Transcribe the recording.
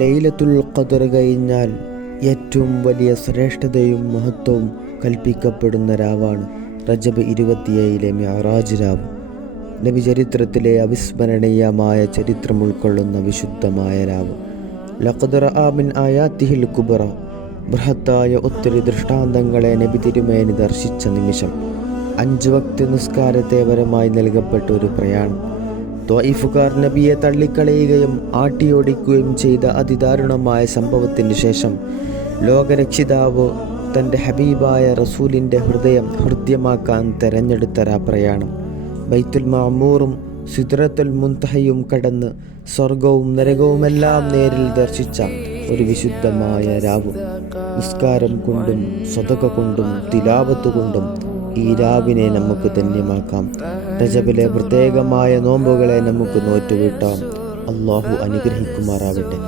ലൈലത്തുൽ ഖദർ കഴിഞ്ഞാൽ ഏറ്റവും വലിയ ശ്രേഷ്ഠതയും മഹത്വവും കൽപ്പിക്കപ്പെടുന്ന രാവാണ് റജബ് 27 മിഅ്റാജ് രാവ്. നബി ചരിത്രത്തിലെ അവിസ്മരണീയമായ ചരിത്രം ഉൾക്കൊള്ളുന്ന വിശുദ്ധമായ രാവ്. ലഖദ് റഅ മിൻ ആയാതിഹിൽ കുബ്റ, ബൃഹത്തായ ഒത്തിരി ദൃഷ്ടാന്തങ്ങളെ നബി തിരുമേനി ദർശിച്ച നിമിഷം. 5 വക്ത് നിസ്കാരത്തെ പരമായി നൽകപ്പെട്ട ഒരു പ്രയാണം. ത്വായിഫുകാർ നബിയെ തള്ളിക്കളയുകയും ആട്ടിയോടിക്കുകയും ചെയ്ത അതിദാരുണമായ സംഭവത്തിന് ശേഷം ലോകരക്ഷിതാവ് തൻ്റെ ഹബീബായ റസൂലിൻ്റെ ഹൃദ്യമാക്കാൻ തെരഞ്ഞെടുത്ത പ്രയാണം. ബൈത്തുൽ മഅമൂറും സിദ്റത്തുൽ മുൻതഹയും കടന്ന് സ്വർഗവും നരകവുമെല്ലാം നേരിൽ ദർശിച്ച ഒരു വിശുദ്ധമായ രാവ്. നിസ്കാരം കൊണ്ടും സ്വതക കൊണ്ടും തിലാവത്ത് കൊണ്ടും ഈ രാവിനെ നമുക്ക് ധന്യമാക്കാം. റജബിലെ പ്രത്യേകമായ നോമ്പുകളെ നമുക്ക് നോറ്റുവിട്ടാം. അള്ളാഹു അനുഗ്രഹിക്കുമാറാവട്ടെ.